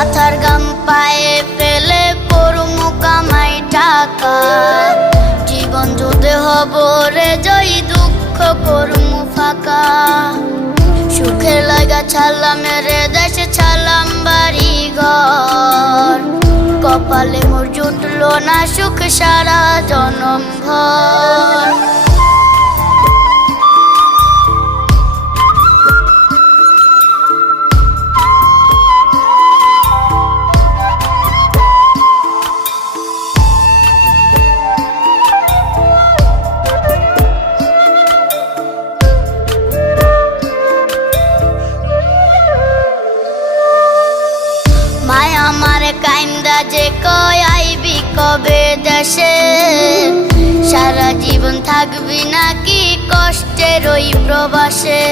মাথার গাম পায়ে ফেলে করমু কামাই টাকা, জীবন যুদ্ধে হব রে জয়, দুঃখ করমু ফাঁকা। সুখের লাগা ছাড়লাম রে দেশে, ছাড়লাম বাড়ি ঘর, কপালে মোর জুটলো না সুখ সারা জনম ভর। মায়া মারে কাইন্দা যে কয় আইবি কবে দেশে, সারা জীবন থাকবি নাকি কষ্টের ওই প্রবাসে।